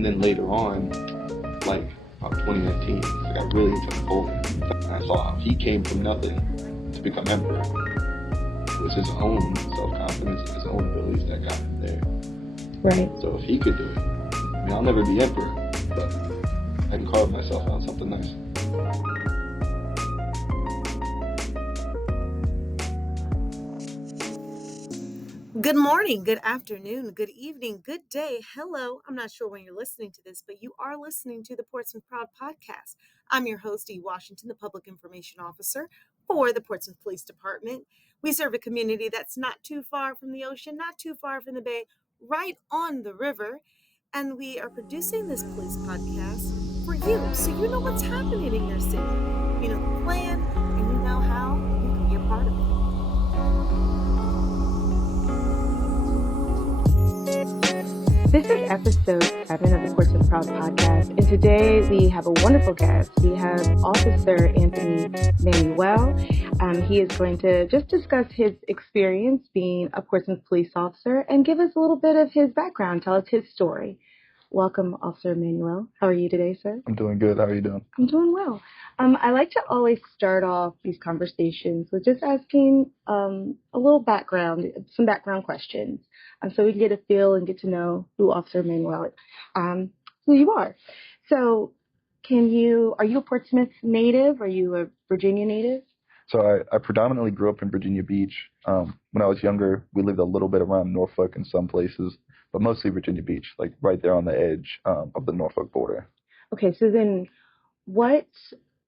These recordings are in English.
And then later on, like about 2019, I got really into bowling. And I saw how he came from nothing to become emperor. It was his own self-confidence and his own abilities that got him there. Right. So if he could do it, I mean, I'll never be emperor, but I can carve myself out something nice. Good morning, good afternoon, good evening, good day. Hello. I'm not sure when you're listening to this, but you are listening to the Portsmouth Proud podcast. I'm your host, E. Washington, the Public Information Officer for the Portsmouth Police Department. We serve a community that's not too far from the ocean, not too far from the bay, right on the river. And we are producing this police podcast for you, so you know what's happening in your city. You know the plan, and you know how you can be a part of it. This is episode 7 of the Portsmouth Proud podcast, and today we have a wonderful guest. We have Officer Anthony Manuel. He is going to just discuss his experience being a Portsmouth police officer and give us a little bit of his background, tell us his story. Welcome, Officer Manuel. How are you today, sir? I'm doing good. How are you doing? I'm doing well. I like to always start off these conversations with just asking a little background, some background questions, so we can get a feel and get to know who Officer Manuel, who you are. So, are you a Portsmouth native? Are you a Virginia native? So I predominantly grew up in Virginia Beach. When I was younger, we lived a little bit around Norfolk in some places, but mostly Virginia Beach, like right there on the edge of the Norfolk border. Okay, so then what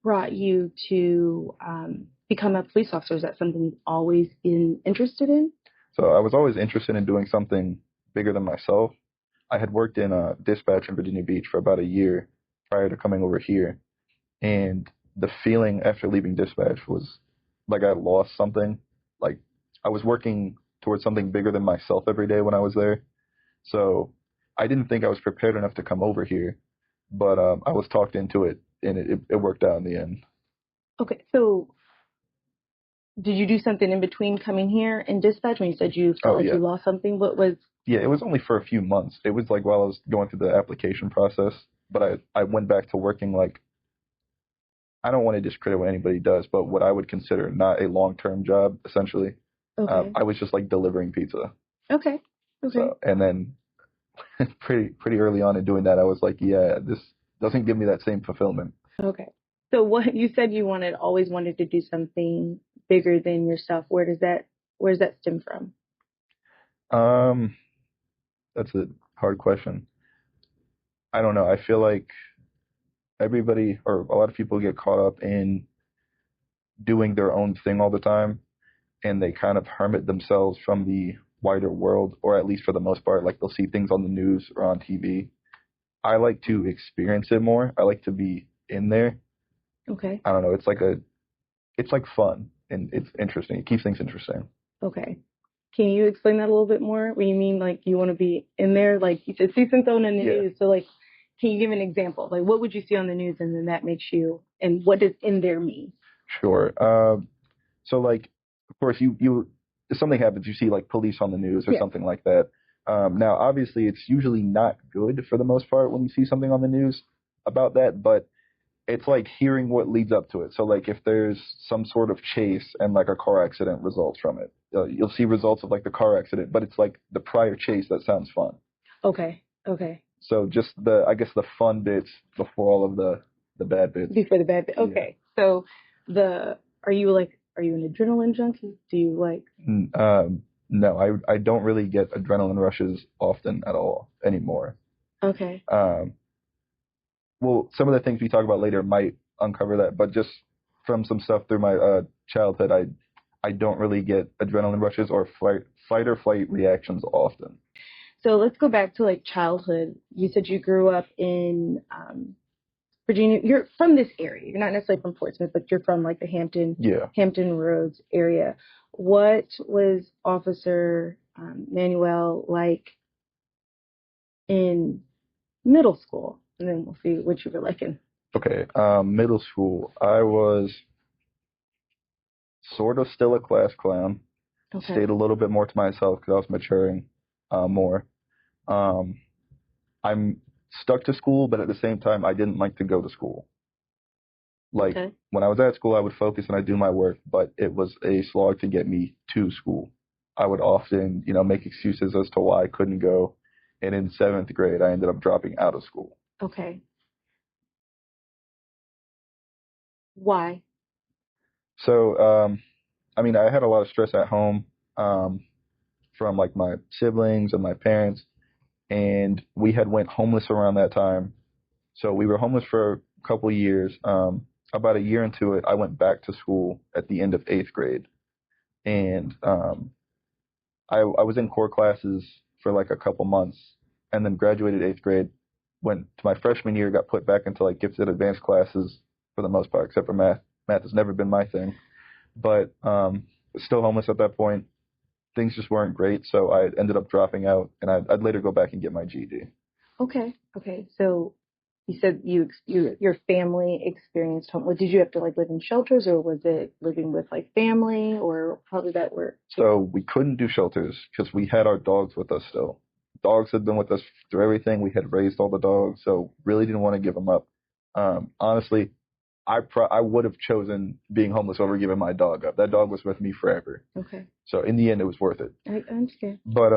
brought you to become a police officer? Is that something you've always been interested in? So I was always interested in doing something bigger than myself. I had worked in dispatch in Virginia Beach for about a year prior to coming over here. And the feeling after leaving dispatch was like I lost something. Like I was working towards something bigger than myself every day when I was there. So I didn't think I was prepared enough to come over here, but I was talked into it, and it worked out in the end. Okay, so did you do something in between coming here and dispatch when you said you felt like you lost something? What was? Yeah, it was only for a few months. It was like while I was going through the application process, but I went back to working like, I don't want to discredit what anybody does, but what I would consider not a long-term job, essentially. Okay. I was just like delivering pizza. Okay. So, and then pretty early on in doing that, I was like, yeah, this doesn't give me that same fulfillment. Okay. So what you said you always wanted to do something bigger than yourself. Where does that stem from? That's a hard question. I don't know. I feel like everybody or a lot of people get caught up in doing their own thing all the time, and they kind of hermit themselves from the wider world, or at least for the most part, like they'll see things on the news or on TV. I like to experience it more. I like to be in there. Okay. I don't know. It's like fun and it's interesting. It keeps things interesting. Okay. Can you explain that a little bit more? What you mean, like you want to be in there, like you said, see something on the news. So, like, can you give an example? Like, what would you see on the news, and then that makes you, and what does in there mean? Sure. So, like, of course, you if something happens, you see like police on the news or something like that. Now, obviously, it's usually not good for the most part when you see something on the news about that, but it's like hearing what leads up to it. So like if there's some sort of chase and like a car accident results from it, you'll see results of like the car accident, but it's like the prior chase that sounds fun. Okay. So just I guess the fun bits before all of the bad bits. Before the bad bits. Okay. Yeah. So are you an adrenaline junkie? Do you like? No, I don't really get adrenaline rushes often at all anymore. Okay. Well, some of the things we talk about later might uncover that, but just from some stuff through my childhood, I don't really get adrenaline rushes or fight or flight reactions often. So let's go back to like childhood. You said you grew up in Virginia. You're from this area. You're not necessarily from Portsmouth, but you're from like the Hampton Roads area. What was Officer Manuel like in middle school? And then we'll see what you were like in. Okay, middle school, I was sort of still a class clown. Okay. Stayed a little bit more to myself because I was maturing more. I'm stuck to school, but at the same time, I didn't like to go to school. Like Okay. when I was at school, I would focus and I'd do my work, but it was a slog to get me to school. I would often, make excuses as to why I couldn't go. And in seventh grade, I ended up dropping out of school. Okay. Why? So, I had a lot of stress at home, from like my siblings and my parents, and we had went homeless around that time. So we were homeless for a couple of years. About a year into it, I went back to school at the end of eighth grade, and I was in core classes for like a couple months, and then graduated eighth grade. Went to my freshman year, got put back into like gifted advanced classes for the most part, except for math. Math has never been my thing, but was still homeless at that point. Things just weren't great, so I ended up dropping out, and I'd later go back and get my GED. Okay. Okay. So you said your family experienced home. Did you have to like live in shelters, or was it living with like family, or how did that work? So we couldn't do shelters because we had our dogs with us still. Dogs had been with us through everything. We had raised all the dogs, so really didn't want to give them up. Honestly, I would have chosen being homeless over giving my dog up. That dog was with me forever. Okay. So in the end, it was worth it. I understand. But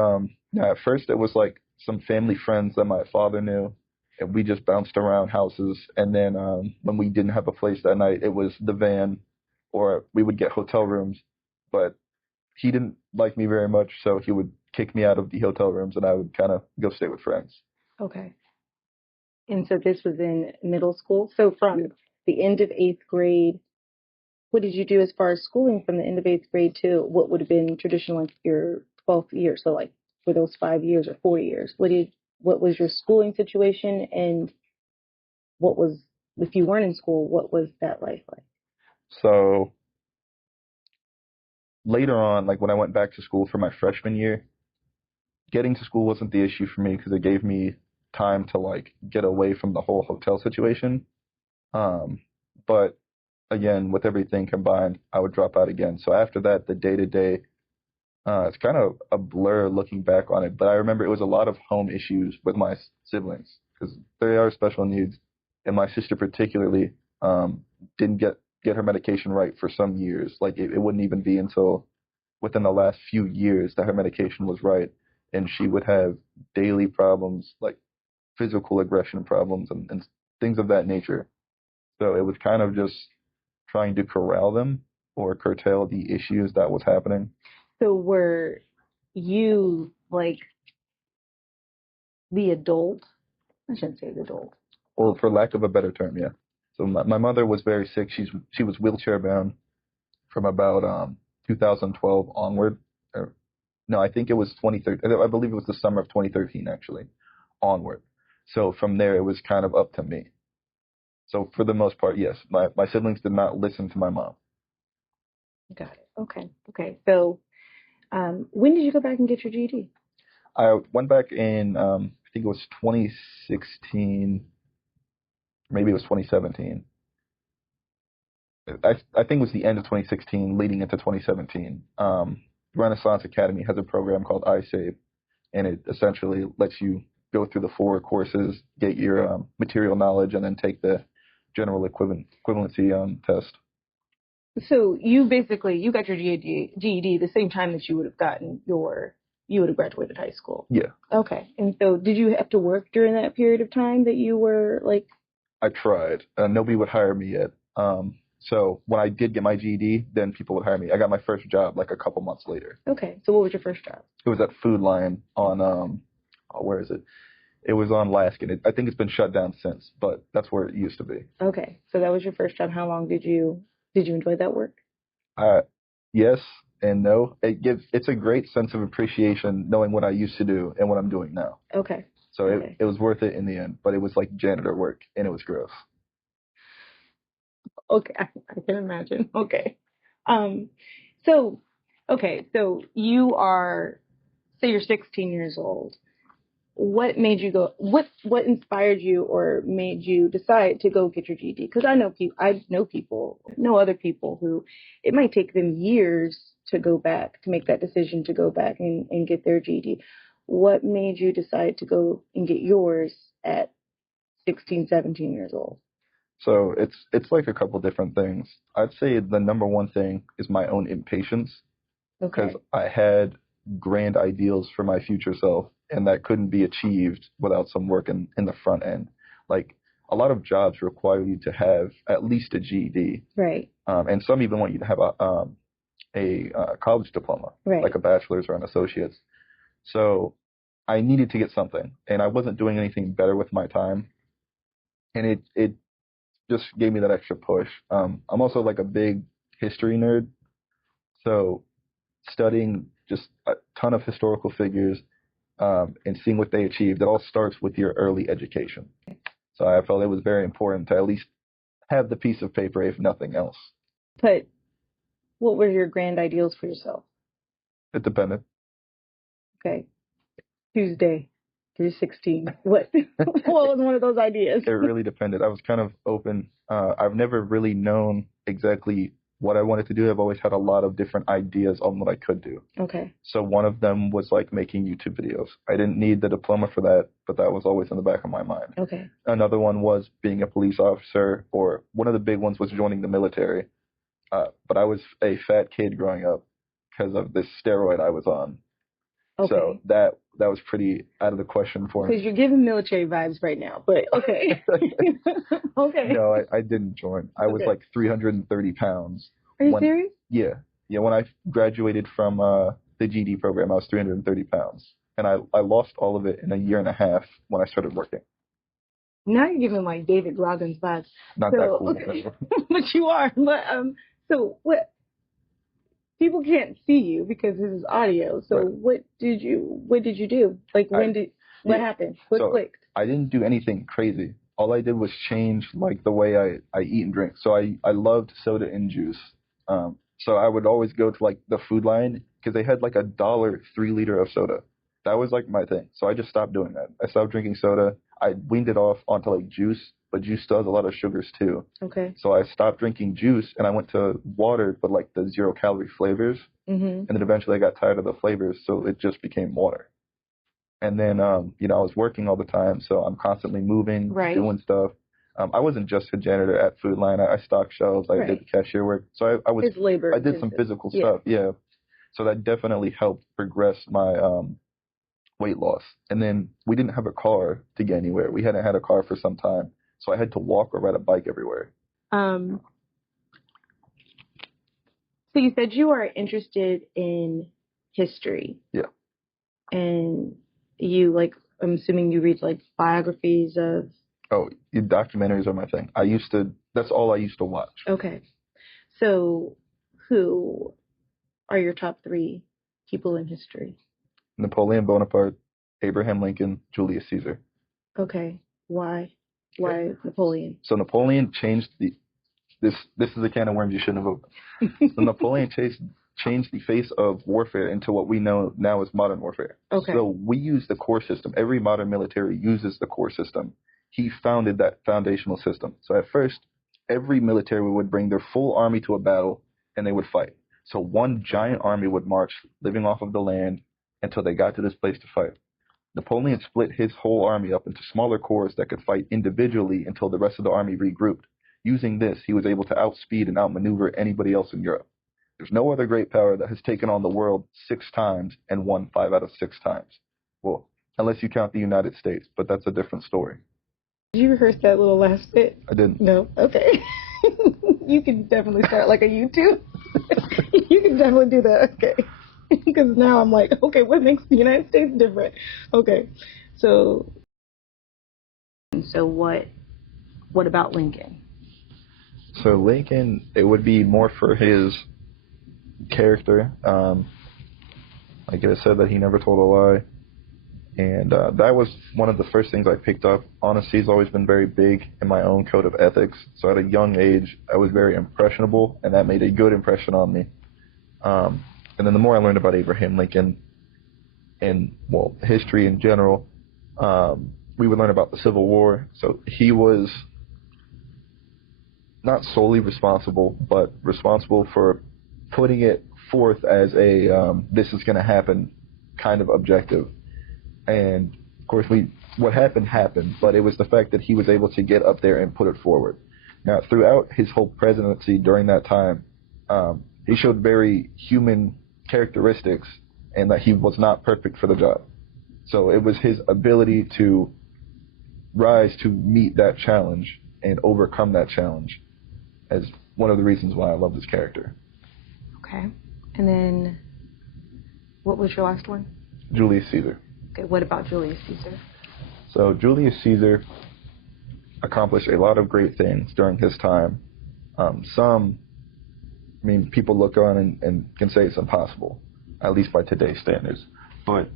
yeah, at first it was like some family friends that my father knew, and we just bounced around houses. And then when we didn't have a place that night, it was the van, or we would get hotel rooms. But he didn't like me very much, so he would kick me out of the hotel rooms, and I would kind of go stay with friends. Okay. And so this was in middle school. So from the end of eighth grade, what did you do as far as schooling from the end of eighth grade to what would have been traditional like your 12th year? So like for those 5 years or 4 years, what was your schooling situation, and what was, if you weren't in school, what was that life like? So later on, like when I went back to school for my freshman year, getting to school wasn't the issue for me because it gave me time to like get away from the whole hotel situation. Um, but again, with everything combined, I would drop out again. So after that, the day to day, it's kind of a blur looking back on it. But I remember it was a lot of home issues with my siblings because they are special needs, and my sister particularly didn't get her medication right for some years. Like it wouldn't even be until within the last few years that her medication was right, and she would have daily problems like physical aggression problems and things of that nature. So it was kind of just trying to corral them or curtail the issues that was happening. So were you like the adult? I shouldn't say the adult. Well, for lack of a better term, yeah. So my mother was very sick. She was wheelchair bound from about 2012 onward. Or, no, I think it was 2013. I believe it was the summer of 2013 actually onward. So from there, it was kind of up to me. So for the most part, yes, my siblings did not listen to my mom. Got it. Okay. Okay. So when did you go back and get your GED? I went back in, I think it was 2016, maybe it was 2017. I think it was the end of 2016, leading into 2017. Renaissance Academy has a program called iSave, and it essentially lets you go through the four courses, get your material knowledge, and then take the general equivalency test. So you got your GED the same time that you would have graduated high school. Yeah. Okay. And so did you have to work during that period of time that you were like? I tried. Nobody would hire me yet. So when I did get my GED, then people would hire me. I got my first job like a couple months later. Okay. So what was your first job? It was at Food Lion on where is it? It was on Laskin. I think it's been shut down since, but that's where it used to be. Okay. So that was your first job. How long did you enjoy that work? Yes and no. It's a great sense of appreciation knowing what I used to do and what I'm doing now. Okay. So Okay. it was worth it in the end, but it was like janitor work and it was gross. Okay, I can imagine. Okay. Um, so, okay, so you are, say you're 16 years old. What made you go, what inspired you or made you decide to go get your GED? Because know other people who it might take them years to go back, to make that decision to go back and get their GED. What made you decide to go and get yours at 16, 17 years old? So it's like a couple different things. I'd say the number one thing is my own impatience, because Okay. I had grand ideals for my future self, and that couldn't be achieved without some work in the front end. Like, a lot of jobs require you to have at least a GED, Right. and some even want you to have a college diploma, Right. like a bachelor's or an associate's. So I needed to get something, and I wasn't doing anything better with my time, and it just gave me that extra push. I'm also like a big history nerd, so studying just a ton of historical figures, and seeing what they achieved, it all starts with your early education. So I felt it was very important to at least have the piece of paper, if nothing else. But what were your grand ideals for yourself? It depended. Okay. Tuesday through 16. What was one of those ideas? It really depended. I was kind of open. I've never really known exactly what I wanted to do. I've always had a lot of different ideas on what I could do. Okay. So one of them was like making YouTube videos. I didn't need the diploma for that, but that was always in the back of my mind. Okay. Another one was being a police officer, or one of the big ones was joining the military. But I was a fat kid growing up because of this steroid I was on. Okay. So that was pretty out of the question for me. Because you're giving military vibes right now, but okay. Okay. No, I didn't join. I was like 330 pounds. Are you serious? Yeah. Yeah, when I graduated from the GD program, I was 330 pounds. And I lost all of it in a year and a half when I started working. Now you're giving like David Goggins vibes. Not that cool. Okay. But you are. But so what? People can't see you because this is audio. So Right. what did you do? Like what happened? What clicked? I didn't do anything crazy. All I did was change like the way I eat and drink. So I loved soda and juice. So I would always go to like the Food Lion because they had like $1 3 liter of soda. That was like my thing. So I just stopped doing that. I stopped drinking soda. I weaned it off onto like juice, but juice still has a lot of sugars too. Okay. So I stopped drinking juice and I went to water, but like the 0-calorie flavors. Mm-hmm. And then eventually I got tired of the flavors, so it just became water. And then, I was working all the time, so I'm constantly moving, Right. doing stuff. I wasn't just a janitor at Food Lion. I stocked shelves. I Right. did the cashier work. So I was It's labor. I did some physical stuff. Yeah. So that definitely helped progress my weight loss. And then we didn't have a car to get anywhere. We hadn't had a car for some time, so I had to walk or ride a bike everywhere. So you said you are interested in history. Yeah. And you I'm assuming you read like biographies of. Oh, documentaries are my thing. That's all I used to watch. Okay. So who are your top 3 people in history? Napoleon Bonaparte, Abraham Lincoln, Julius Caesar. Okay. Why? Why Napoleon? So Napoleon changed this is a can of worms you shouldn't have opened. So Napoleon changed the face of warfare into what we know now as modern warfare. Okay. So we use the core system. Every modern military uses the core system. He founded that foundational system. So at first, every military would bring their full army to a battle and they would fight. So one giant army would march, living off of the land, until they got to this place to fight. Napoleon split his whole army up into smaller corps that could fight individually until the rest of the army regrouped. Using this, he was able to outspeed and outmaneuver anybody else in Europe. There's no other great power that has taken on the world 6 times and won 5 out of 6 times. Well, unless you count the United States, but that's a different story. Did you rehearse that little last bit? I didn't. No? Okay. You can definitely start like a YouTube. You can definitely do that. Okay. Because now I'm like, okay, what makes the United States different? Okay. So what about Lincoln? So Lincoln, it would be more for his character. Like I said, that he never told a lie. And that was one of the first things I picked up. Honesty has always been very big in my own code of ethics. So at a young age, I was very impressionable, and that made a good impression on me. And then the more I learned about Abraham Lincoln and, well, history in general, we would learn about the Civil War. So he was not solely responsible, but responsible for putting it forth as a this is going to happen kind of objective. And, of course, we what happened, but it was the fact that he was able to get up there and put it forward. Now, throughout his whole presidency during that time, he showed very human characteristics and that he was not perfect for the job. So it was his ability to rise to meet that challenge and overcome that challenge as one of the reasons why I love this character. Okay. And then, what was your last one? Julius Caesar. Okay, what about Julius Caesar? So Julius Caesar accomplished a lot of great things during his time. People look on and can say it's impossible, at least by today's standards. But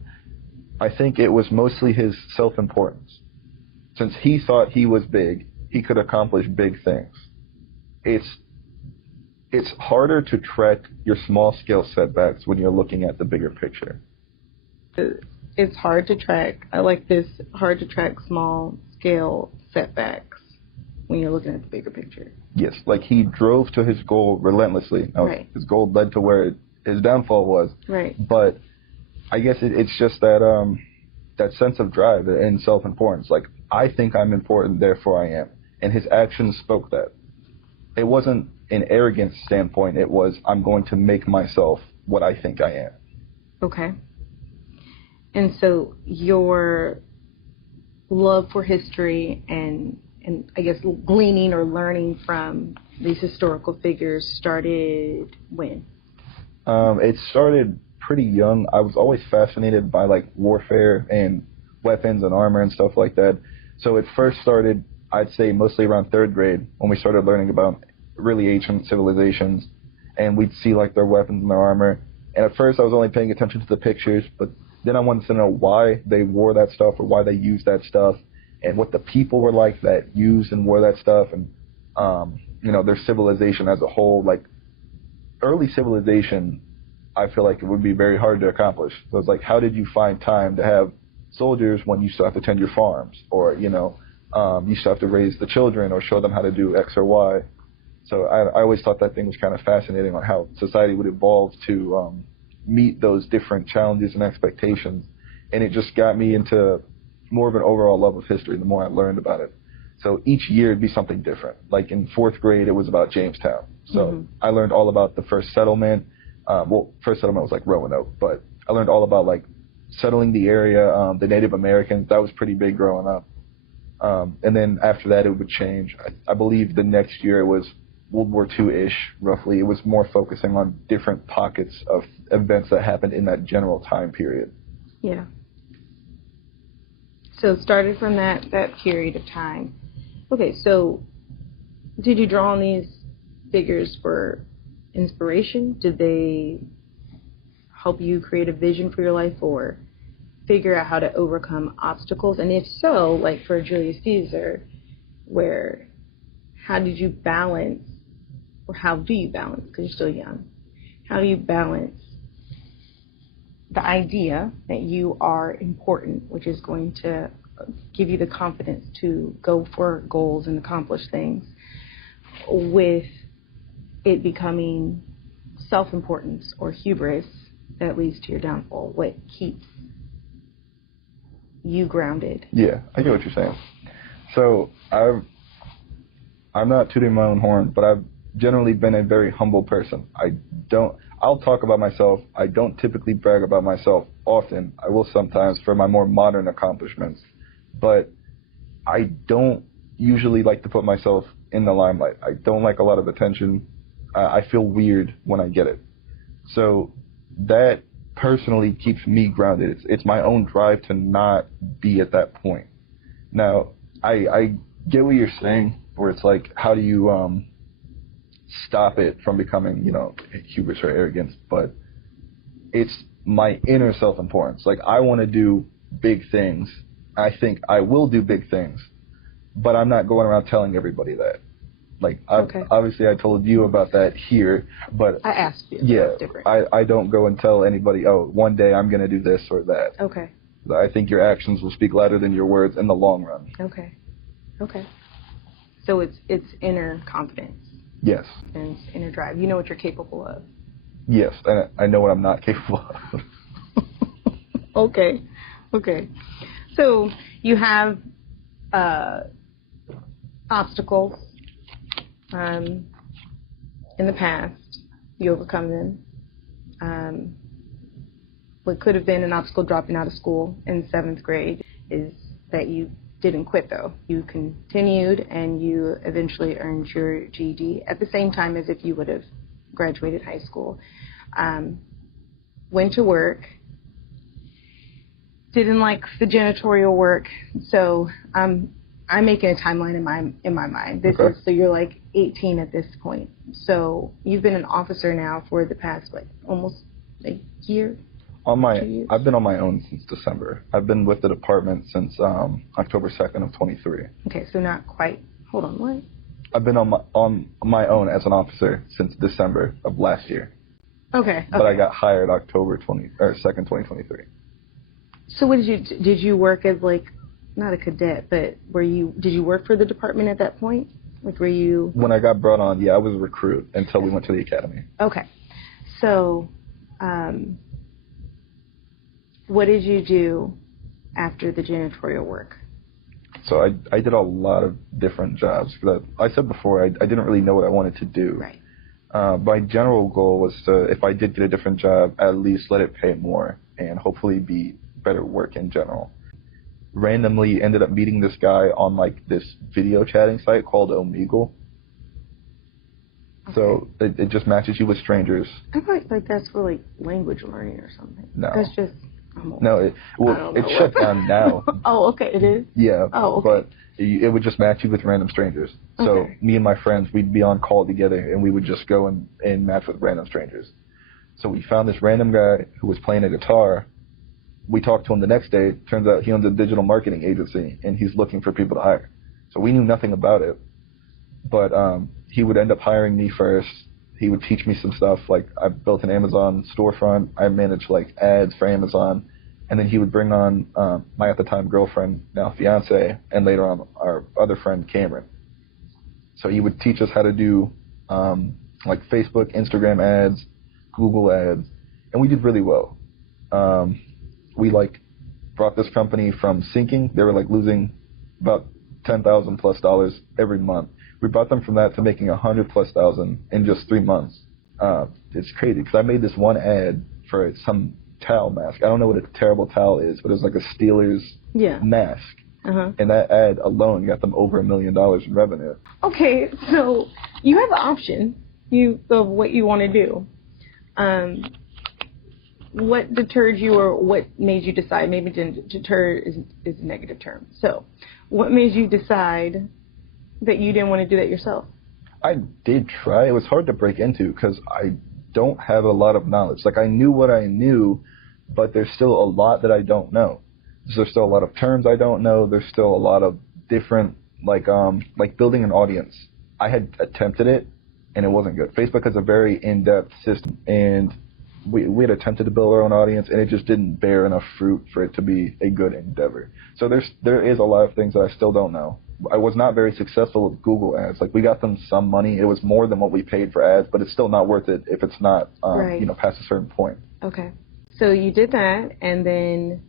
I think it was mostly his self-importance. Since he thought he was big, he could accomplish big things. It's harder to track your small-scale setbacks when you're looking at the bigger picture. It's hard to track. I like this. Hard to track small-scale setbacks when you're looking at the bigger picture. Yes, like he drove to his goal relentlessly. Now, right. His goal led to where his downfall was. Right. But I guess it's just that that sense of drive and self-importance. Like, I think I'm important, therefore I am. And his actions spoke that. It wasn't an arrogant standpoint. It was, I'm going to make myself what I think I am. Okay. And so your love for history and I guess gleaning or learning from these historical figures started when? It started pretty young. I was always fascinated by like warfare and weapons and armor and stuff like that. So it first started, I'd say, mostly around third grade when we started learning about really ancient civilizations, and we'd see like their weapons and their armor. And at first I was only paying attention to the pictures, but then I wanted to know why they wore that stuff or why they used that stuff and what the people were like that used and wore that stuff, and their civilization as a whole. Like, early civilization, I feel like it would be very hard to accomplish. So it's like, how did you find time to have soldiers when you still have to tend your farms, or you still have to raise the children or show them how to do X or Y? So I always thought that thing was kind of fascinating on how society would evolve to meet those different challenges and expectations. And it just got me into more of an overall love of history the more I learned about it. So each year it'd be something different. Like in fourth grade, it was about Jamestown. So I learned all about the first settlement. First settlement was like Roanoke, but I learned all about like settling the area, the Native Americans. That was pretty big growing up. And then after that, it would change. I believe the next year it was World War II-ish, roughly. It was more focusing on different pockets of events that happened in that general time period. Yeah. So it started from that period of time. Okay, so did you draw on these figures for inspiration? Did they help you create a vision for your life or figure out how to overcome obstacles? And if so, like for Julius Caesar, how did you balance, or how do you balance, because you're still young, how do you balance the idea that you are important, which is going to give you the confidence to go for goals and accomplish things, with it becoming self-importance or hubris that leads to your downfall? What keeps you grounded? Yeah, I get what you're saying. So I'm not tooting my own horn, but I've generally been a very humble person. I'll talk about myself. I don't typically brag about myself often. I will sometimes for my more modern accomplishments, but I don't usually like to put myself in the limelight. I don't like a lot of attention. I feel weird when I get it. So that personally keeps me grounded. It's my own drive to not be at that point. Now, I get what you're saying, where it's like, how do you stop it from becoming, hubris or arrogance? But it's my inner self-importance. Like, I want to do big things. I think I will do big things, but I'm not going around telling everybody that. Like, obviously I told you about that here, but I asked you. Yeah, I don't go and tell anybody, oh, one day I'm going to do this or that. Okay. I think your actions will speak louder than your words in the long run. Okay. So it's inner confidence. Yes. And it's inner drive. You know what you're capable of. Yes, and I know what I'm not capable of. Okay. So you have obstacles in the past. You overcome them. What could have been an obstacle dropping out of school in 7th grade is that you didn't quit, though. You continued, and you eventually earned your GED at the same time as if you would have graduated high school. Went to work. Didn't like the janitorial work, so I'm making a timeline in my mind. This is so you're like 18 at this point. So you've been an officer now for the past almost a year. I've been on my own since December. I've been with the department since October 2nd of 23. Okay, so not quite. Hold on, what? I've been on my own as an officer since December of last year. Okay. But I got hired October 2nd, 2023. So what did you work as not a cadet, but did you work for the department at that point? Were you? When I got brought on, yeah, I was a recruit until we went to the academy. Okay. So, what did you do after the janitorial work? So I did a lot of different jobs. I said before, I didn't really know what I wanted to do. Right. My general goal was to, if I did get a different job, at least let it pay more and hopefully be better work in general. Randomly ended up meeting this guy on this video chatting site called Omegle. Okay. So it just matches you with strangers. I feel like that's for language learning or something. No. That's just no. It's shut down now. Oh, okay, it is. Yeah. Oh, okay. But it would just match you with random strangers. So okay. Me and my friends, we'd be on call together, and we would just go and match with random strangers. So we found this random guy who was playing a guitar. We talked to him the next day. Turns out he owns a digital marketing agency, and he's looking for people to hire. So we knew nothing about it. But he would end up hiring me first. He would teach me some stuff. I built an Amazon storefront. I managed ads for Amazon. And then he would bring on my, at the time, girlfriend, now fiance, and later on our other friend, Cameron. So he would teach us how to do Facebook, Instagram ads, Google ads, and we did really well. We brought this company from sinking. They were losing about $10,000 plus every month. We brought them from that to making $100,000 plus in just 3 months. It's crazy because I made this one ad for some towel mask. I don't know what a terrible towel is, but it was a Steelers mask. Uh-huh. And that ad alone got them over $1 million in revenue. Okay, so you have the option of what you want to do. What deterred you, or what made you decide? Maybe deter is a negative term. So, what made you decide that you didn't want to do that yourself? I did try. It was hard to break into because I don't have a lot of knowledge. I knew what I knew, but there's still a lot that I don't know. There's still a lot of terms I don't know. There's still a lot of different, building an audience. I had attempted it, and it wasn't good. Facebook has a very in-depth system, and we had attempted to build our own audience, and it just didn't bear enough fruit for it to be a good endeavor. So there is a lot of things that I still don't know. I was not very successful with Google ads. We got them some money. It was more than what we paid for ads, but it's still not worth it if it's not, right. Past a certain point. Okay. So you did that, and then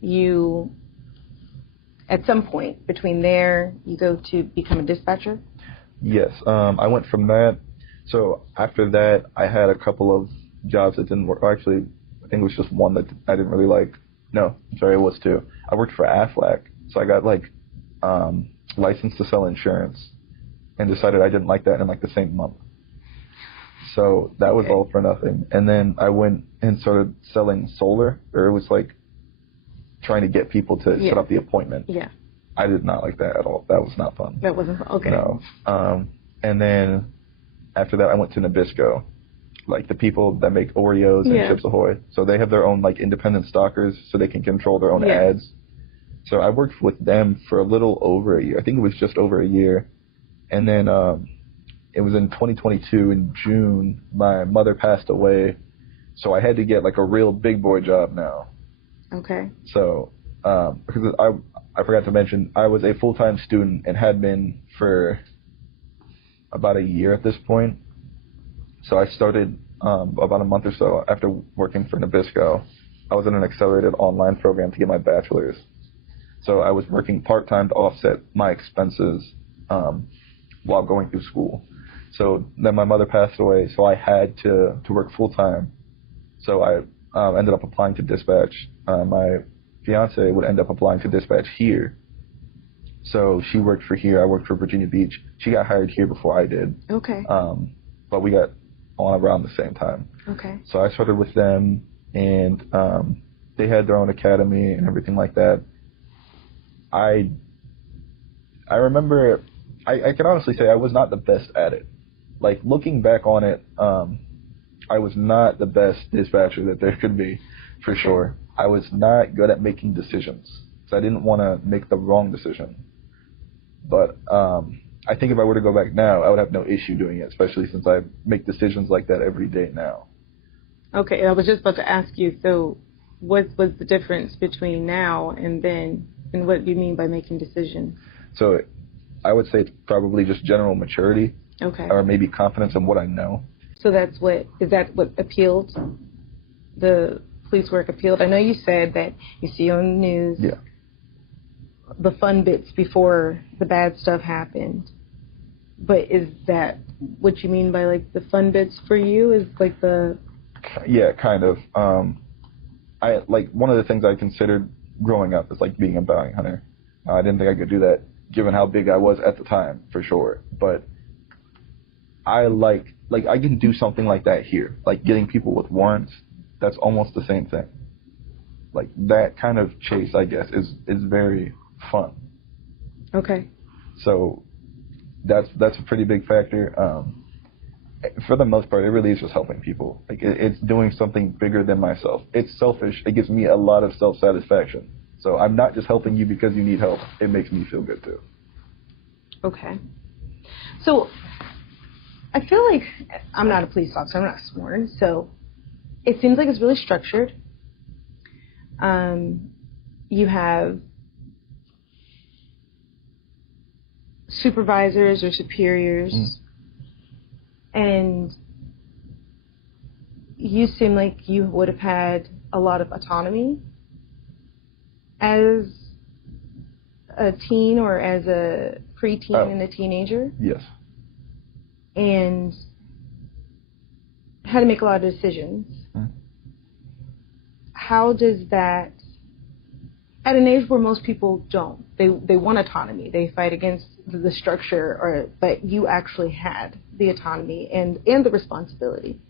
you, at some point between there, you go to become a dispatcher? Yes. I went from that. So after that, I had a couple of jobs that didn't work. Actually, I think it was just one that I didn't really like. No, I'm sorry, it was two. I worked for Aflac. So I got licensed to sell insurance and decided I didn't like that in the same month. So that was all for nothing. And then I went and started selling solar, or it was trying to get people to set up the appointment. Yeah. I did not like that at all. That was not fun. That wasn't fun. Okay. No. And then after that, I went to Nabisco, the people that make Oreos and Chips Ahoy. So they have their own independent stockers, so they can control their own ads. So I worked with them for a little over a year. I think it was just over a year. And then it was in 2022 in June, my mother passed away. So I had to get a real big boy job now. Okay. So because I forgot to mention, I was a full-time student and had been for about a year at this point. So I started about a month or so after working for Nabisco. I was in an accelerated online program to get my bachelor's. So I was working part-time to offset my expenses while going through school. So then my mother passed away, so I had to work full-time. So I ended up applying to dispatch. My fiance would end up applying to dispatch here. So she worked for here. I worked for Virginia Beach. She got hired here before I did. Okay. But we got on around the same time. Okay. So I started with them, and they had their own academy and everything like that. I remember, I can honestly say I was not the best at it. Like, looking back on it, I was not the best dispatcher that there could be, for sure. I was not good at making decisions, so I didn't want to make the wrong decision. But I think if I were to go back now, I would have no issue doing it, especially since I make decisions like that every day now. Okay, I was just about to ask you, so what was the difference between now and then, and what do you mean by making decisions? So I would say it's probably just general maturity. Okay. Or maybe confidence in what I know. So is that what appealed? The police work appealed? I know you said that you see on the news the fun bits before the bad stuff happened. But is that what you mean by, like, the fun bits for you? Is like the... Yeah, kind of. One of the things I considered growing up is, like, being a bounty hunter. I didn't think I could do that, given how big I was at the time, for sure. But I I can do something like that here. Like, getting people with warrants, that's almost the same thing. Like, that kind of chase, I guess, is very fun. Okay. So that's a pretty big factor. For the most part, it really is just helping people. Like, it's doing something bigger than myself. It's selfish. It gives me a lot of self-satisfaction. So I'm not just helping you because you need help. It makes me feel good, too. Okay. So I feel like I'm not a police officer. I'm not sworn. So it seems like it's really structured. You have supervisors or superiors, and you seem like you would have had a lot of autonomy as a teen or as a preteen and a teenager. Yes. And had to make a lot of decisions. How does that, at an age where most people don't, they want autonomy, they fight against the structure, but you actually had the autonomy and the responsibility.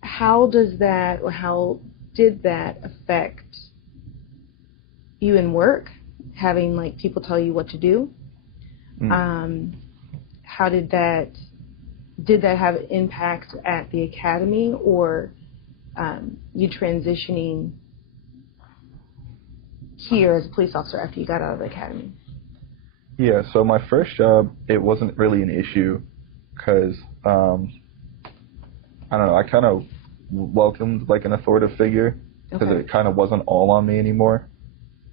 How does that, or how did that affect you in work, having, like, people tell you what to do? How did that have an impact at the academy, or you transitioning here as a police officer after you got out of the academy? Yeah, so my first job, it wasn't really an issue because, I don't know, I kind of welcomed, like, an authoritative figure because it kind of wasn't all on me anymore.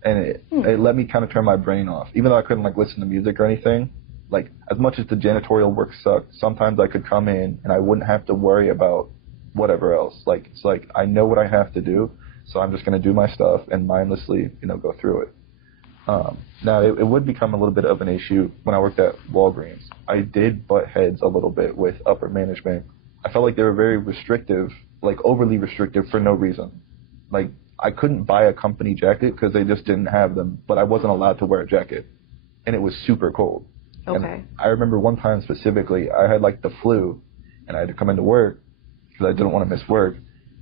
And it let me kind of turn my brain off. Even though I couldn't, like, listen to music or anything, like, as much as the janitorial work sucked, sometimes I could come in and I wouldn't have to worry about whatever else. Like, it's like, I know what I have to do, so I'm just going to do my stuff and mindlessly, go through it. Now, it would become a little bit of an issue when I worked at Walgreens. I did butt heads a little bit with upper management. I felt like they were very restrictive, like overly restrictive for no reason. Like, I couldn't buy a company jacket because they just didn't have them, but I wasn't allowed to wear a jacket. And it was super cold. Okay. And I remember one time specifically, I had, like, the flu, and I had to come into work because I didn't want to miss work.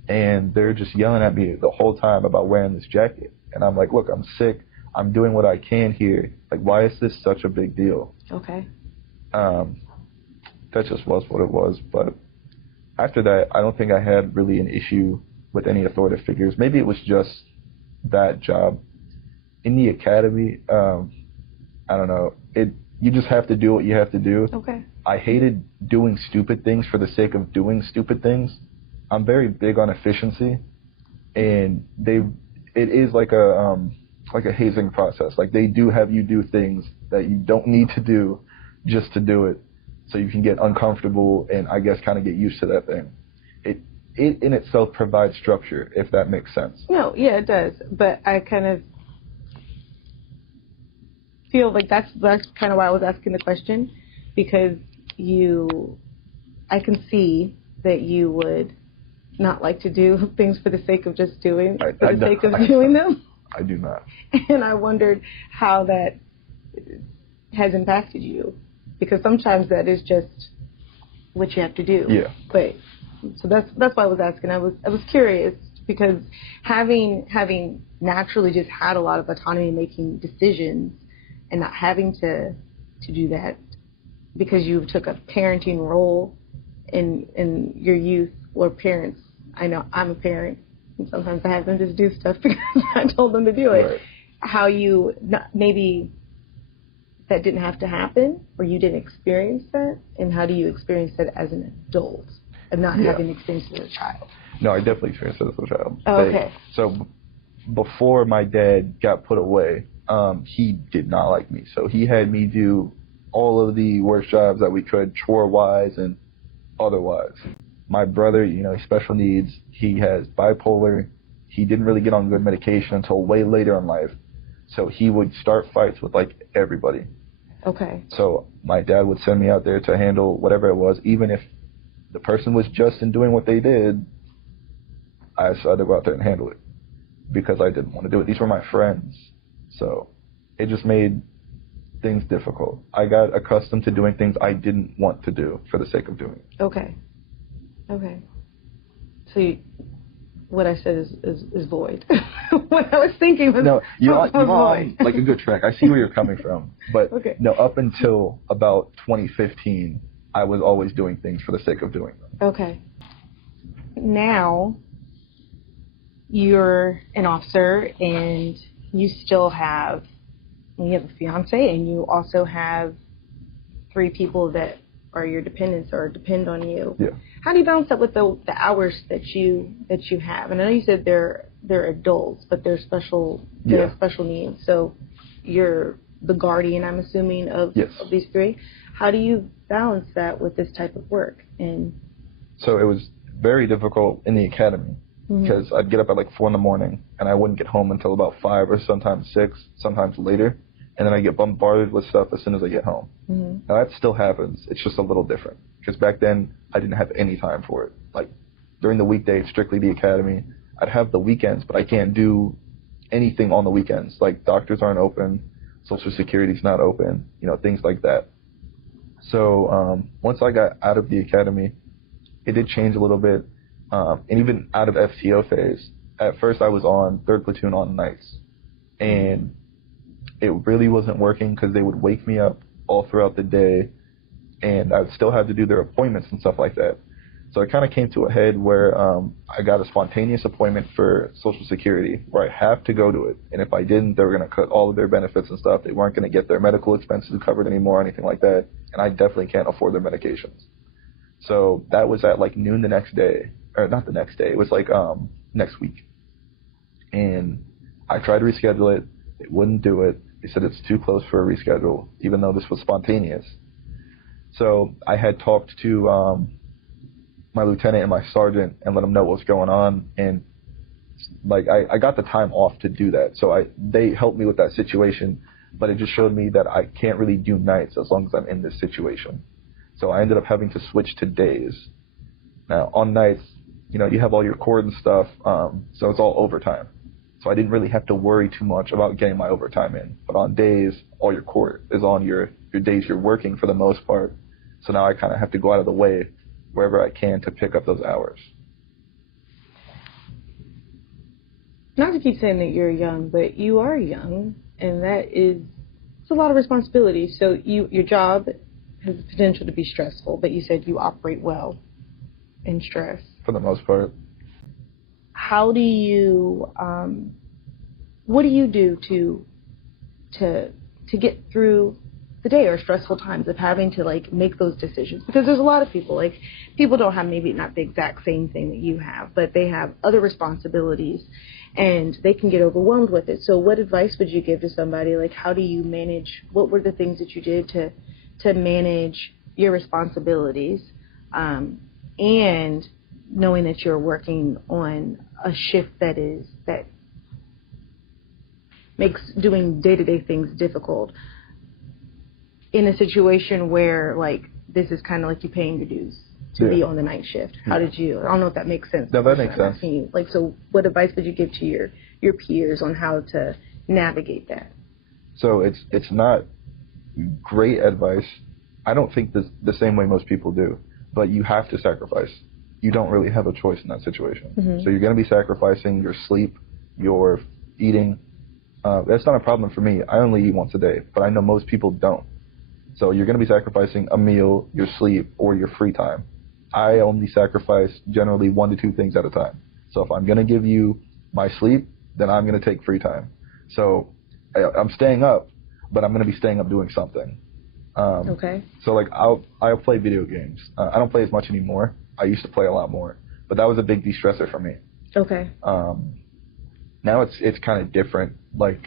And they're just yelling at me the whole time about wearing this jacket. And I'm like, look, I'm sick. I'm doing what I can here. Like, why is this such a big deal? Okay. That just was what it was. But after that, I don't think I had really an issue with any authoritative figures. Maybe it was just that job. In the academy, I don't know. You just have to do what you have to do. Okay. I hated doing stupid things for the sake of doing stupid things. I'm very big on efficiency, and it is like a hazing process. Like, they do have you do things that you don't need to do just to do it, so you can get uncomfortable and I guess kind of get used to that thing. it in itself provides structure, if that makes sense. No, yeah, it does. But I kind of feel like that's kind of why I was asking the question, because I can see that you would not like to do things for the sake of just doing, doing them. I do not. And I wondered how that has impacted you, because sometimes that is just what you have to do. Yeah. But so that's why I was asking. I was curious, because having naturally just had a lot of autonomy making decisions and not having to do that because you took a parenting role in your youth or parents. I know I'm a parent, and sometimes I have them just do stuff because I told them to do it. Right. How you maybe that didn't have to happen, or you didn't experience that, and how do you experience that as an adult and not having experienced it as a child? No, I definitely experienced it as a child. Oh, okay. So before my dad got put away, he did not like me. So he had me do all of the worst jobs that we could, chore-wise and otherwise. My brother, he's special needs. He has bipolar. He didn't really get on good medication until way later in life. So he would start fights with, everybody. Okay. So my dad would send me out there to handle whatever it was, even if the person was just in doing what they did. I decided to go out there and handle it because I didn't want to do it. These were my friends. So it just made things difficult. I got accustomed to doing things I didn't want to do for the sake of doing it. Okay. So what I said is void. What I was thinking was you're on like a good track. I see where you're coming from. But okay. No, up until about 2015, I was always doing things for the sake of doing them. Okay. Now you're an officer and you have a fiance, and you also have 3 people that are your dependents or depend on you. Yeah. How do you balance that with the hours that you have? And I know you said they're adults, but they're special needs. So you're the guardian, I'm assuming, of these 3. How do you balance that with this type of work? And so it was very difficult in the academy because I'd get up at 4 in the morning and I wouldn't get home until about 5 or sometimes 6, sometimes later. And then I get bombarded with stuff as soon as I get home. Now that still happens. It's just a little different because back then I didn't have any time for it. During the weekday, strictly the academy. I'd have the weekends, but I can't do anything on the weekends. Doctors aren't open, Social Security's not open, things like that. So once I got out of the academy, it did change a little bit. And even out of FTO phase, at first I was on 3rd Platoon on nights. And it really wasn't working because they would wake me up all throughout the day, and I would still have to do their appointments and stuff like that. So it kind of came to a head where I got a spontaneous appointment for Social Security where I have to go to it. And if I didn't, they were going to cut all of their benefits and stuff. They weren't going to get their medical expenses covered anymore or anything like that. And I definitely can't afford their medications. So that was at noon the next day. Or not the next day. It was next week. And I tried to reschedule it. They wouldn't do it. They said it's too close for a reschedule, even though this was spontaneous. So I had talked to my lieutenant and my sergeant and let them know what was going on. And I got the time off to do that. So they helped me with that situation, but it just showed me that I can't really do nights as long as I'm in this situation. So I ended up having to switch to days. Now on nights, you have all your court and stuff, so it's all overtime. So I didn't really have to worry too much about getting my overtime in. But on days, all your court is on your days you're working for the most part. So now I kind of have to go out of the way wherever I can to pick up those hours. Not to keep saying that you're young, but you are young, and it's a lot of responsibility. So your job has the potential to be stressful, but you said you operate well in stress. For the most part. How do you, what do you do to get through the day or stressful times of having to make those decisions? Because there's a lot of people, people don't have maybe not the exact same thing that you have, but they have other responsibilities and they can get overwhelmed with it. So what advice would you give to somebody? How do you manage, what were the things that you did to manage your responsibilities and knowing that you're working on a shift that makes doing day-to-day things difficult, in a situation where, like, this is kind of like you paying your dues to be on the night shift? How did you, I don't know if that makes sense. No, that makes sense. You, like, so what advice would you give to your peers on how to navigate that? So it's not great advice. I don't think the same way most people do, but you have to sacrifice. You don't really have a choice in that situation. So you're going to be sacrificing your sleep, your eating. That's not a problem for me. I only eat once a day, but I know most people don't. So you're going to be sacrificing a meal, your sleep, or your free time. I only sacrifice generally 1 to 2 things at a time. So if I'm going to give you my sleep, then I'm going to take free time. So I'm staying up, but I'm going to be staying up doing something. Okay. So like I'll play video games. I don't play as much anymore. I used to play a lot more, but that was a big de-stressor for me. Okay. Now it's kind of different. Like,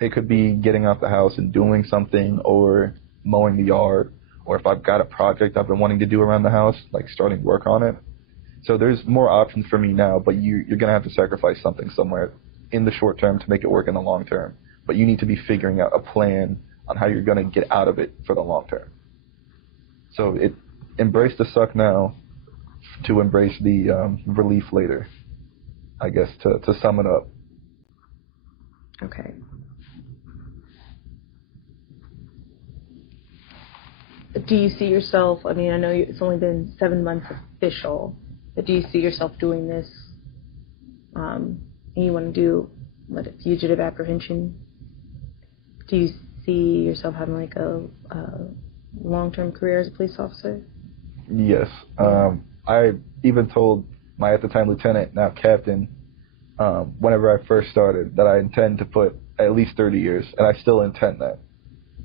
it could be getting out the house and doing something, or mowing the yard, or if I've got a project I've been wanting to do around the house, like starting work on it. So there's more options for me now, but you're going to have to sacrifice something somewhere in the short term to make it work in the long term. But you need to be figuring out a plan on how you're going to get out of it for the long term. So embrace the suck now to embrace the relief later, I guess, to sum it up. Okay. Do you see yourself, I mean, I know it's only been 7 months official, but do you see yourself doing this, and you want to do, fugitive apprehension? Do you see yourself having like a long-term career as a police officer? Yes. I even told my at the time lieutenant, now captain, whenever I first started, that I intend to put at least 30 years, and I still intend that.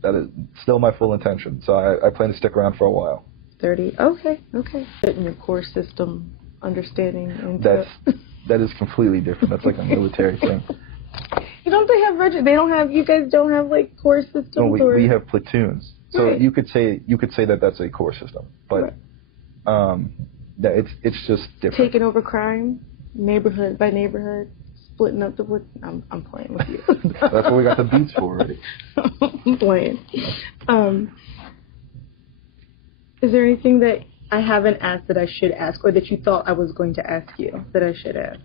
That is still my full intention. So I plan to stick around for a while. 30. Okay. In your core system understanding. That is completely different. That's like a military thing. You don't have you guys don't have like core systems? No, we have platoons. So right. you could say that that's a core system, but that it's just different. Taking over crime, neighborhood by neighborhood, splitting up the wood. I'm playing with you. That's what we got the beats for, right? I'm playing. Is there anything that I haven't asked that I should ask, or that you thought I was going to ask you that I should ask?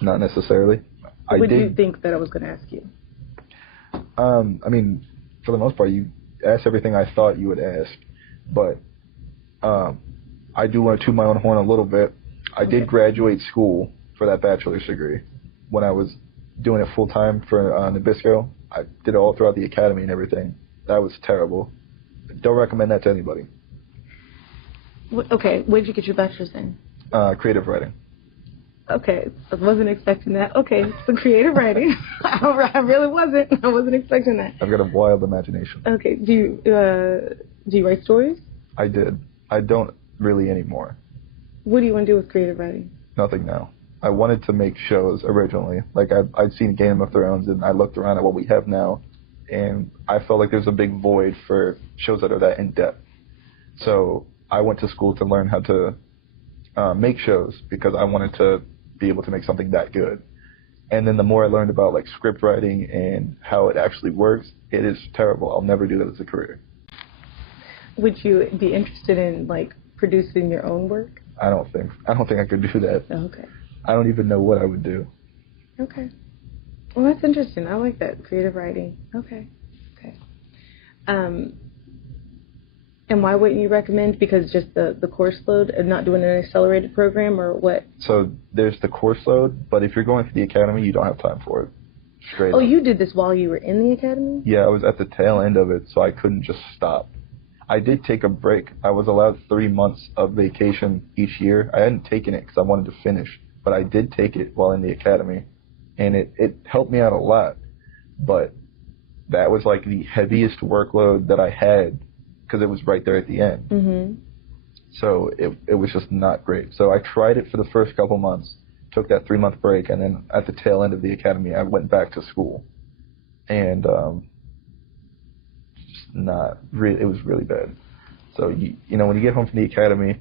Not necessarily. What do you think that I was going to ask you? I mean, for the most part, you asked everything I thought you would ask, but I do want to toot my own horn a little bit. I did graduate school for that bachelor's degree when I was doing it full time for Nabisco. I did it all throughout the academy and everything. That was terrible. Don't recommend that to anybody. Okay, what did you get your bachelor's in? Creative writing. Okay, I wasn't expecting that. Okay, so creative writing. I really wasn't. I wasn't expecting that. I've got a wild imagination. Okay, do you write stories? I did. I don't really anymore. What do you want to do with creative writing? Nothing now. I wanted to make shows originally. Like, I'd seen Game of Thrones, and I looked around at what we have now, and I felt like there's a big void for shows that are that in-depth. So I went to school to learn how to make shows, because I wanted to be able to make something that good. And then the more I learned about, like, script writing and how it actually works, it is terrible. I'll never do that as a career. Would you be interested in, like, producing your own work? I don't think I could do that. Okay. I don't even know what I would do. Okay. Well, that's interesting. I like that. Creative writing. Okay. And why wouldn't you recommend? Because just the course load and not doing an accelerated program, or what? So there's the course load, but if you're going to the academy, you don't have time for it. Straight up. You did this while you were in the academy? Yeah, I was at the tail end of it, so I couldn't just stop. I did take a break. I was allowed 3 months of vacation each year. I hadn't taken it because I wanted to finish, but I did take it while in the academy, and it helped me out a lot. But that was like the heaviest workload that I had, because it was right there at the end. Mm-hmm. So it was just not great. So I tried it for the first couple months, took that 3-month break, and then at the tail end of the academy, I went back to school. And just not really, it was really bad. So, you know, when you get home from the academy,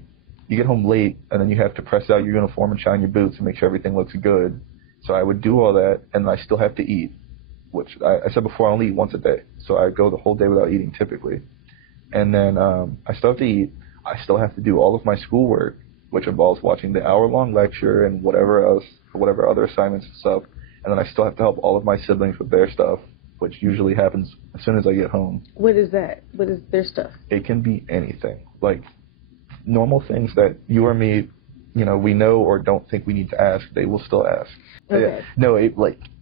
you get home late, and then you have to press out your uniform and shine your boots and make sure everything looks good. So I would do all that, and I still have to eat, which I said before, I only eat once a day. So I go the whole day without eating typically. And then I still have to eat. I still have to do all of my schoolwork, which involves watching the hour-long lecture and whatever else, whatever other assignments and stuff. And then I still have to help all of my siblings with their stuff, which usually happens as soon as I get home. What is that? What is their stuff? It can be anything, like normal things that you or me, we know or don't think we need to ask. They will still ask. Okay. No,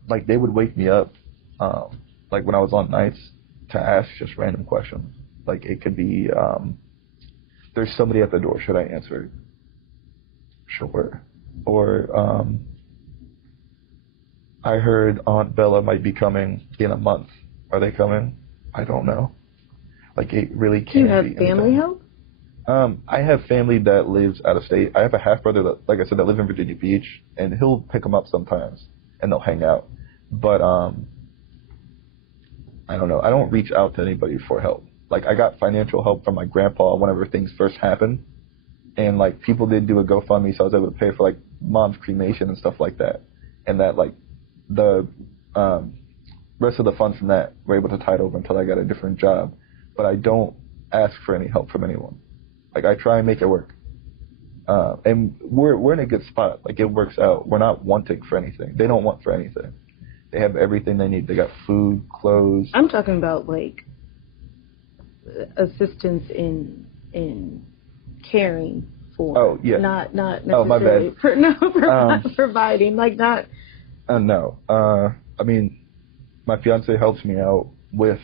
like they would wake me up, like when I was on nights, to ask just random questions. Like it could be, there's somebody at the door. Should I answer? Sure. Or I heard Aunt Bella might be coming in a month. Are they coming? I don't know. Like it really can't be. Do you have family anything. help? I have family that lives out of state. I have a half brother that, like I said, that lives in Virginia Beach, and he'll pick them up sometimes, and they'll hang out. But I don't know. I don't reach out to anybody for help. Like I got financial help from my grandpa whenever things first happened, and like people did do a GoFundMe, so I was able to pay for like mom's cremation and stuff like that, and that like the rest of the funds from that were able to tide over until I got a different job. But I don't ask for any help from anyone. Like I try and make it work, and we're in a good spot. Like it works out. We're not wanting for anything. They don't want for anything. They have everything they need. They got food, clothes. I'm talking about like assistance in caring for. Oh yeah. Not necessarily. Oh my bad. Providing like not. No. I mean, my fiance helps me out with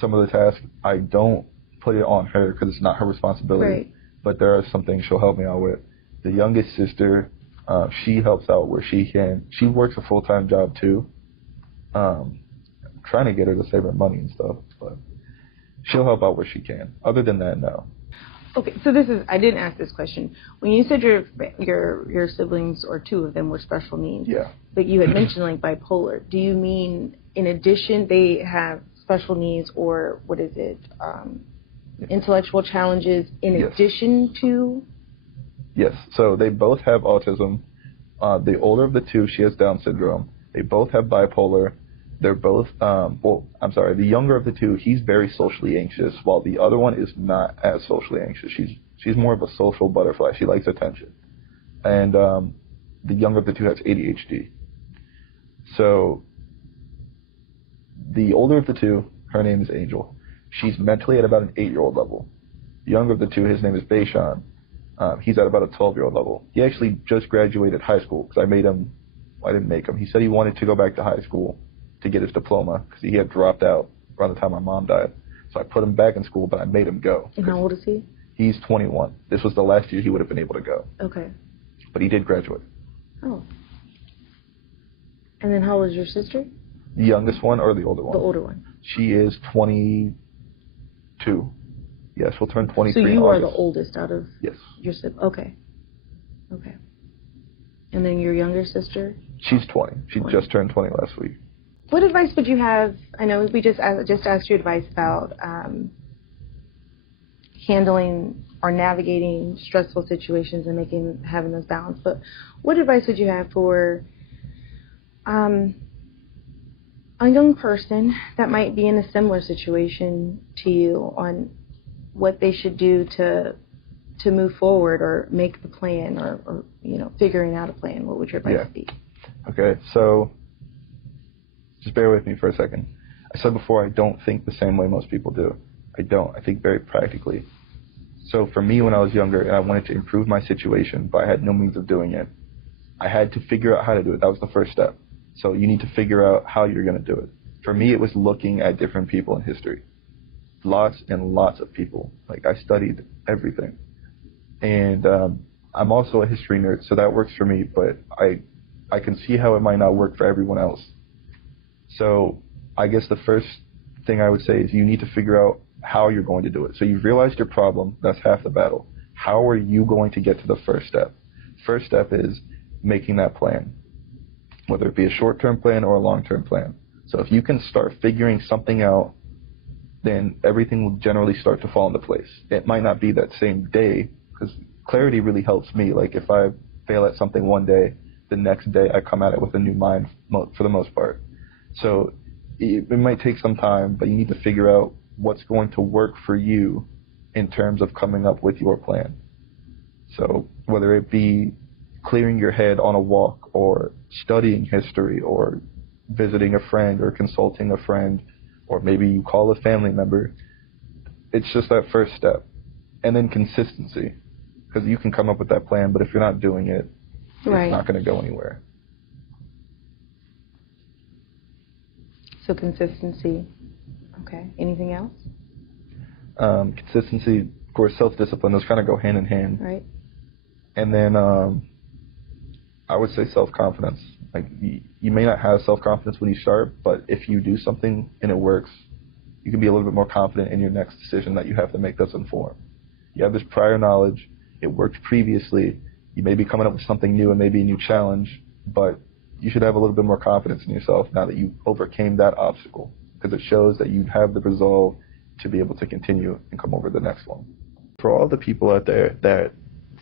some of the tasks. I don't put it on her because it's not her responsibility. Right. But there are some things she'll help me out with. The youngest sister, she helps out where she can. She works a full-time job too. Trying to get her to save her money and stuff, but she'll help out where she can. Other than that, no. Okay, so I didn't ask this question. When you said your siblings, or two of them, were special needs, Yeah. but you had mentioned like bipolar, do you mean in addition they have special needs, or what is it, intellectual challenges in Yes. addition to? Yes, so they both have autism. The older of the two, she has Down syndrome. They both have bipolar. They're both, the younger of the two, he's very socially anxious, while the other one is not as socially anxious. She's more of a social butterfly. She likes attention. And the younger of the two has ADHD. So the older of the two, her name is Angel. She's mentally at about an 8-year-old level. The younger of the two, his name is Bayshawn. He's at about a 12-year-old level. He actually just graduated high school because I didn't make him. He said he wanted to go back to high school to get his diploma because he had dropped out around the time my mom died. So I put him back in school, but I made him go. And how old is he? He's 21. This was the last year he would have been able to go. Okay. But he did graduate. Oh. And then how old is your sister? The youngest one or the older one? The older one. She is 22. Yes, we'll turn 23 So in you are August. the oldest out of Yes. your siblings. Okay. Okay. And then your younger sister? She's 20. She 20. just turned 20 last week. What advice would you have? I know we just asked you advice about handling or navigating stressful situations and having those balance. But what advice would you have for a young person that might be in a similar situation to you on what they should do to move forward or make the plan or figuring out a plan? What would your advice be? Okay, so just bear with me for a second. I said before I don't think the same way most people do. I don't. I think very practically. So for me, when I was younger and I wanted to improve my situation, but I had no means of doing it, I had to figure out how to do it. That was the first step. So you need to figure out how you're going to do it. For me, it was looking at different people in history. Lots and lots of people. Like I studied everything. And I'm also a history nerd, so that works for me, but I can see how it might not work for everyone else. So I guess the first thing I would say is you need to figure out how you're going to do it. So you've realized your problem. That's half the battle. How are you going to get to the first step? First step is making that plan, whether it be a short-term plan or a long-term plan. So if you can start figuring something out, then everything will generally start to fall into place. It might not be that same day, because clarity really helps me. Like if I fail at something one day, the next day I come at it with a new mind for the most part. So it might take some time, but you need to figure out what's going to work for you in terms of coming up with your plan. So whether it be clearing your head on a walk or studying history or visiting a friend or consulting a friend, or maybe you call a family member, it's just that first step. And then consistency, because you can come up with that plan, but if you're not doing it, it's not going to go anywhere. So consistency. Okay. Anything else? Consistency, of course, self-discipline, those kind of go hand in hand. Right. And then I would say self-confidence. Like you may not have self-confidence when you start, but if you do something and it works, you can be a little bit more confident in your next decision that you have to make that's informed. You have this prior knowledge, it worked previously, you may be coming up with something new and maybe a new challenge, but you should have a little bit more confidence in yourself now that you overcame that obstacle, because it shows that you have the resolve to be able to continue and come over the next one. For all the people out there that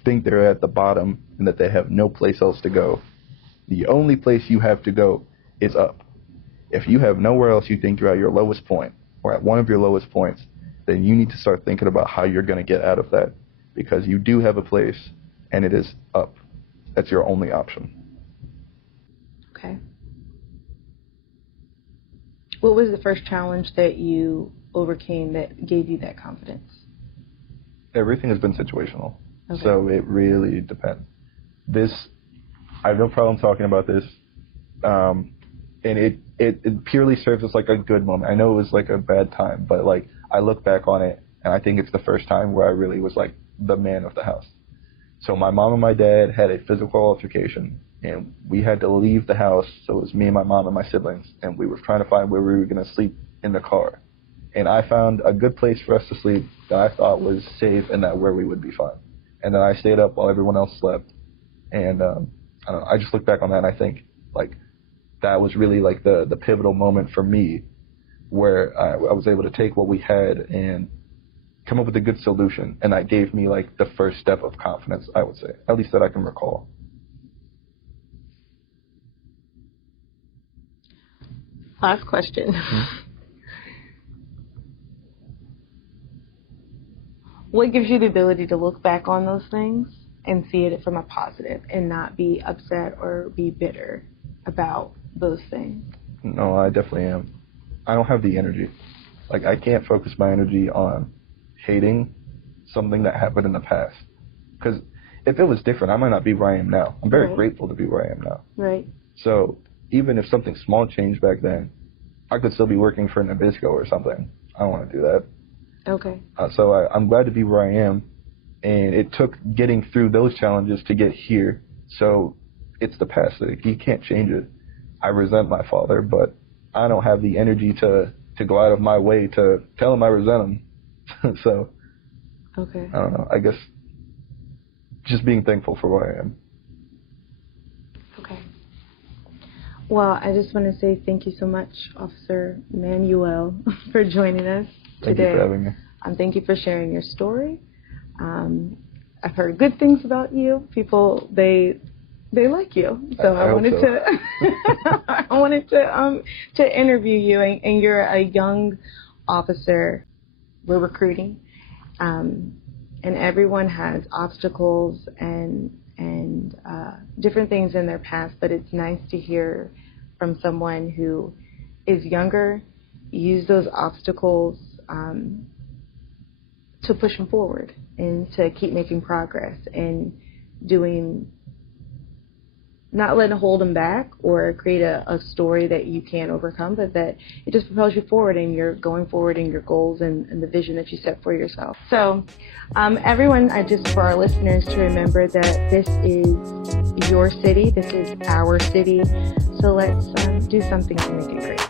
think they're at the bottom and that they have no place else to go, the only place you have to go is up. If you have nowhere else you think you're at your lowest point or at one of your lowest points, then you need to start thinking about how you're going to get out of that, because you do have a place and it is up. That's your only option. Okay. What was the first challenge that you overcame that gave you that confidence? Everything has been situational. Okay. So it really depends. I have no problem talking about this. And it purely serves as like a good moment. I know it was like a bad time, but like I look back on it and I think it's the first time where I really was like the man of the house. So my mom and my dad had a physical altercation and we had to leave the house. So it was me and my mom and my siblings, and we were trying to find where we were going to sleep in the car. And I found a good place for us to sleep that I thought was safe and that where we would be fine. And then I stayed up while everyone else slept. And I don't know, I just look back on that and I think like that was really like the pivotal moment for me, where I was able to take what we had and come up with a good solution. And that gave me like the first step of confidence, I would say, at least that I can recall. Last question. What gives you the ability to look back on those things and see it from a positive and not be upset or be bitter about those things? No, I definitely am. I don't have the energy. Like, I can't focus my energy on hating something that happened in the past. Because if it was different, I might not be where I am now. I'm very grateful to be where I am now. Right. So even if something small changed back then, I could still be working for Nabisco or something. I don't want to do that. Okay. So I'm glad to be where I am. And it took getting through those challenges to get here. So it's the past. Like, you can't change it. I resent my father, but I don't have the energy to go out of my way to tell him I resent him. So, okay. I don't know. I guess just being thankful for where I am. Okay. Well, I just want to say thank you so much, Officer Manuel, for joining us today. Thank you for having me. Thank you for sharing your story. I've heard good things about you. People, they like you. So I wanted to interview you. And you're a young officer. We're recruiting, and everyone has obstacles and different things in their past. But it's nice to hear from someone who is younger, use those obstacles to push them forward and to keep making progress and not letting it hold them back or create a story that you can't overcome, but that it just propels you forward and you're going forward in your goals and the vision that you set for yourself. So everyone, for our listeners to remember that this is your city, this is our city, so let's do something to make it great.